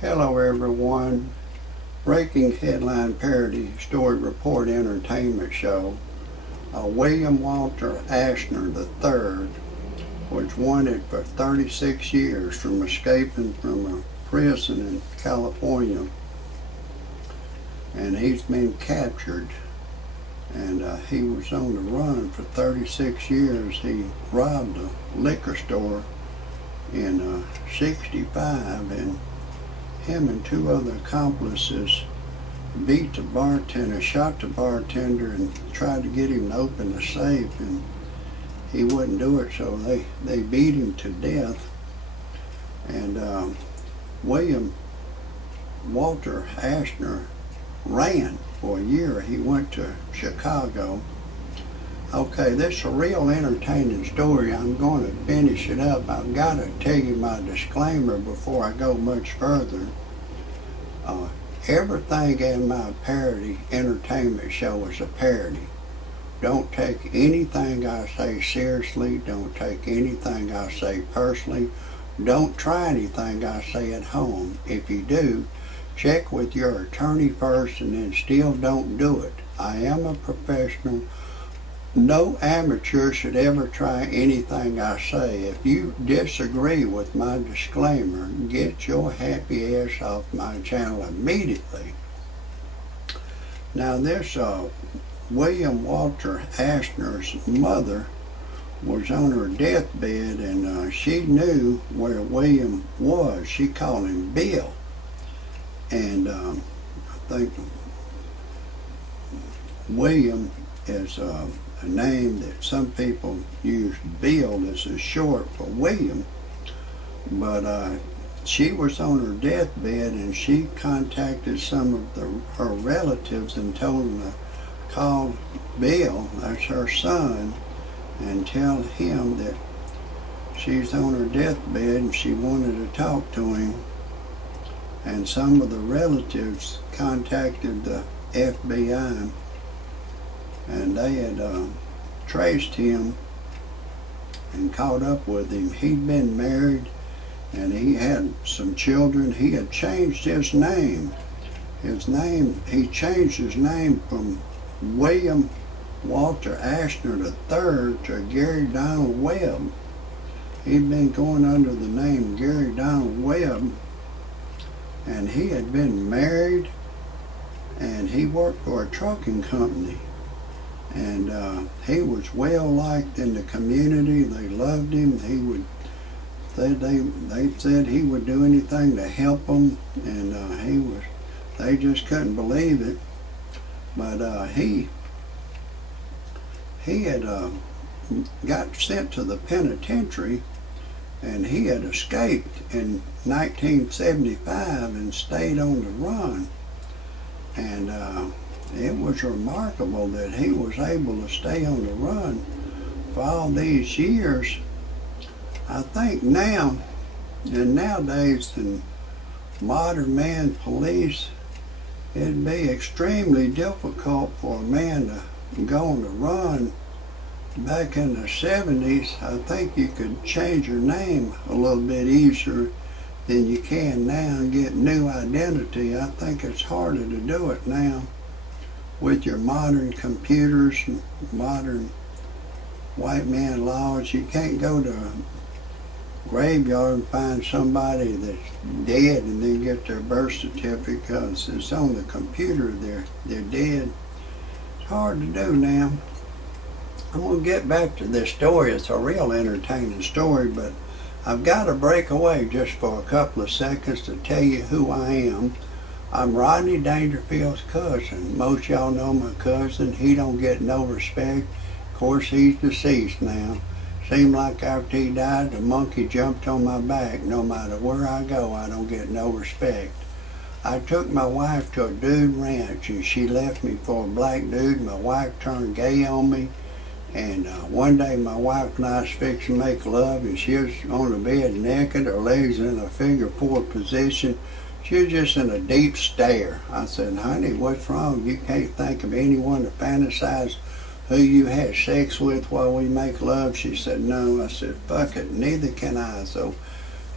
Hello everyone. Breaking headline parody story report entertainment show. William Walter Ashner III was wanted for 36 years from escaping from a prison in California, and he's been captured, and he was on the run for 36 years. He robbed a liquor store in 65, and him and two other accomplices beat the bartender, shot the bartender, and tried to get him to open the safe, and he wouldn't do it, so they beat him to death. And William Walter Ashner ran for a year. He went to Chicago. Okay, this is a real entertaining story. I'm going to finish it up. I've got to tell you my disclaimer before I go much further. Everything in my parody entertainment show is a parody. Don't take anything I say seriously. Don't take anything I say personally. Don't try anything I say at home. If you do, check with your attorney first, and then still don't do it. I am a professional. No amateur should ever try anything I say. If you disagree with my disclaimer, get your happy ass off my channel immediately. Now this William Walter Ashner's mother was on her deathbed, and she knew where William was. She called him Bill. And I think William is a name that some people use. Bill as a short for William, but she was on her deathbed, and she contacted some of her relatives and told them to call Bill, that's her son, and tell him that she's on her deathbed and she wanted to talk to him. And some of the relatives contacted the FBI, and they had traced him and caught up with him. He'd been married and he had some children. He had changed his name. He changed his name from William Walter Ashner III to Gary Donald Webb. He'd been going under the name Gary Donald Webb, and he had been married, and he worked for a trucking company. And he was well liked in the community. They loved him. They said he would do anything to help them, and they just couldn't believe it. But he had got sent to the penitentiary, and he had escaped in 1975 and stayed on the run. And it was remarkable that he was able to stay on the run for all these years. I think nowadays in modern man police, it'd be extremely difficult for a man to go on the run. Back in the 70s, I think you could change your name a little bit easier than you can now and get new identity. I think it's harder to do it now with your modern computers and modern white man laws. You can't go to a graveyard and find somebody that's dead and then get their birth certificate because it's on the computer they're dead. It's hard to do now. I'm going to get back to this story. It's a real entertaining story, but I've got to break away just for a couple of seconds to tell you who I am. I'm Rodney Dangerfield's cousin. Most y'all know my cousin. He don't get no respect. Of course, he's deceased now. Seemed like after he died, the monkey jumped on my back. No matter where I go, I don't get no respect. I took my wife to a dude ranch, and she left me for a black dude. My wife turned gay on me. And one day my wife and I was fixing to make love, and she was on the bed naked, her legs in a figure-4 position. She was just in a deep stare. I said, honey, what's wrong? You can't think of anyone to fantasize who you had sex with while we make love? She said, no. I said, fuck it, neither can I. So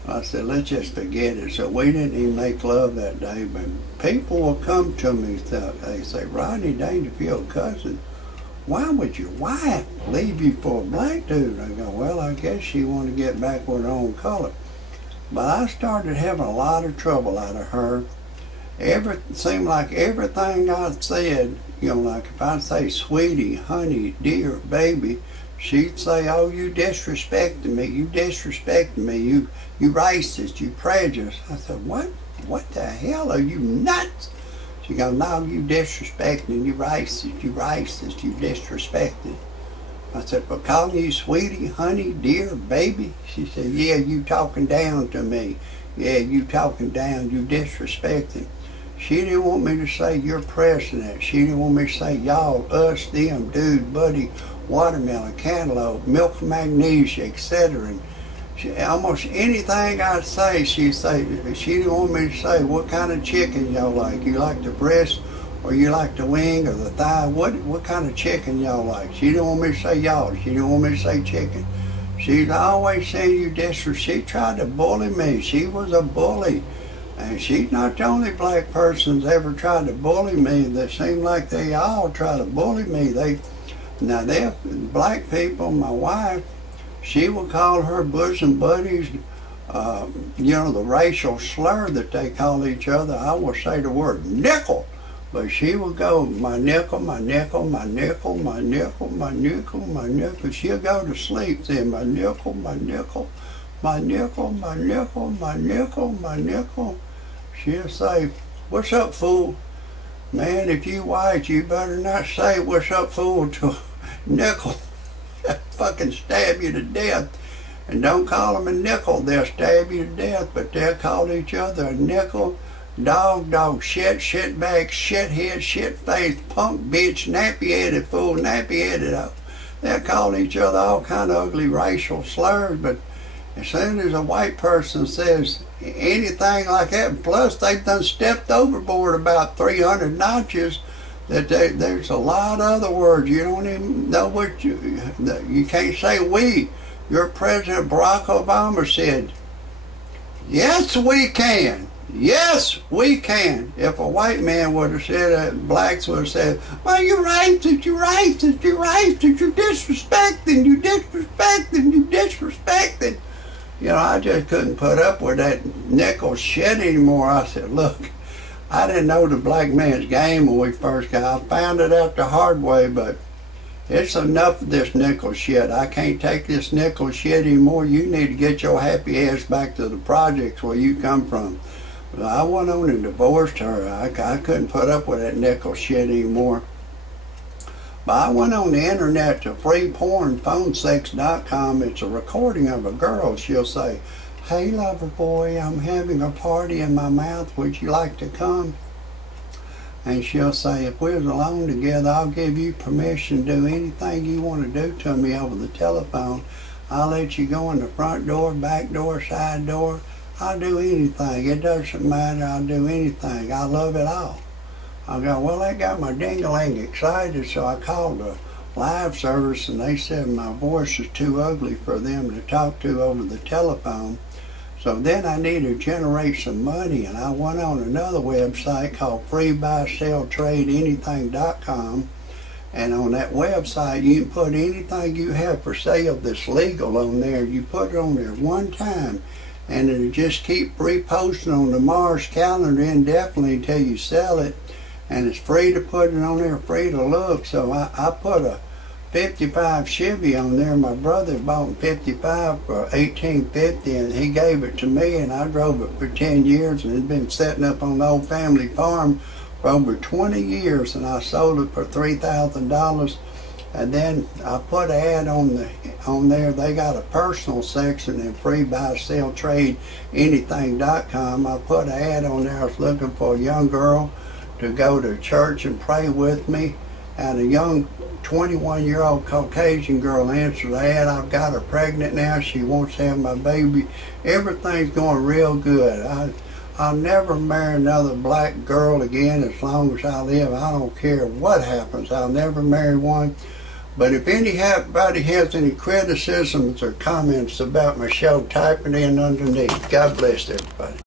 I said, let's just forget it. So we didn't even make love that day. But people will come to me, they say, Rodney Dangerfield cousin, why would your wife leave you for a black dude? I go, well, I guess she wanted to get back with her own color. But I started having a lot of trouble out of her. Seemed like everything I said, like if I say sweetie, honey, dear, baby, she'd say, oh, you disrespecting me, you racist, you prejudiced. I said, what the hell, are you nuts? She goes, no, you disrespecting, you racist, you disrespecting. I said, for calling you sweetie, honey, dear, baby? She said, yeah, you talking down to me. Yeah, you talking down, you disrespecting. She didn't want me to say you're president. She didn't want me to say y'all, us, them, dude, buddy, watermelon, cantaloupe, milk, magnesia, etc. And almost anything I'd say, she'd say, she didn't want me to say what kind of chicken y'all like. You like the breast, or you like the wing, or the thigh? What kind of chicken y'all like? She didn't want me to say y'all. She didn't want me to say chicken. She'd always say you disrespect. She tried to bully me. She was a bully. And she's not the only black person that's ever tried to bully me. They seem like they all try to bully me. They're black people. My wife, she will call her bosom buddies, the racial slur that they call each other. I will say the word nickel, but she will go, my nickel, my nickel, my nickel, my nickel, my nickel, my nickel. She'll go to sleep saying, my nickel, my nickel, my nickel, my nickel, my nickel, my nickel. She'll say, what's up, fool? Man, if you white, you better not say what's up, fool, to a nickel. They'll fucking stab you to death. And don't call them a nickel, they'll stab you to death, but they'll call each other a nickel, dog, shit, shitbag, shithead, shit-faced, punk bitch, nappy-headed fool, nappy-headed. They'll call each other all kind of ugly racial slurs, but as soon as a white person says anything like that, plus they've done stepped overboard about 300 notches, that there's a lot of other words you don't even know what you can't say we. Your President Barack Obama said, yes, we can. Yes, we can. If a white man would have said that, blacks would have said, well, you're racist, you're racist, you're racist, you're disrespecting, you're disrespecting, you're disrespecting. I just couldn't put up with that nickel shit anymore. I said, look, I didn't know the black man's game when we first got. I found it out the hard way, but it's enough of this nickel shit. I can't take this nickel shit anymore. You need to get your happy ass back to the projects where you come from. But I went on and divorced her. I couldn't put up with that nickel shit anymore. But I went on the internet to freepornphonesex.com. It's a recording of a girl. She'll say, hey, lover boy, I'm having a party in my mouth. Would you like to come? And she'll say, if we was alone together, I'll give you permission to do anything you want to do to me over the telephone. I'll let you go in the front door, back door, side door. I'll do anything. It doesn't matter. I'll do anything. I love it all. I go, well, that got my ding-a-ling excited, so I called the live service, and they said my voice is too ugly for them to talk to over the telephone. So then I needed to generate some money, and I went on another website called freebuyselltradeanything.com, and on that website you can put anything you have for sale that's legal on there. You put it on there one time, and it'll just keep reposting on the Mars calendar indefinitely until you sell it. And it's free to put it on there, free to look. So I put a 55 Chevy on there. My brother bought a 55 for $18.50, and he gave it to me, and I drove it for 10 years, and it's been setting up on the old family farm for over 20 years, and I sold it for $3,000. And then I put an ad on there. They got a personal section in freebuyselltradeanything.com. I put an ad on there. I was looking for a young girl to go to church and pray with me, and a young 21-year-old Caucasian girl answered the ad. I've got her pregnant now. She wants to have my baby. Everything's going real good. I'll never marry another black girl again as long as I live. I don't care what happens. I'll never marry one. But if anybody has any criticisms or comments about my show, type it in underneath. God bless everybody.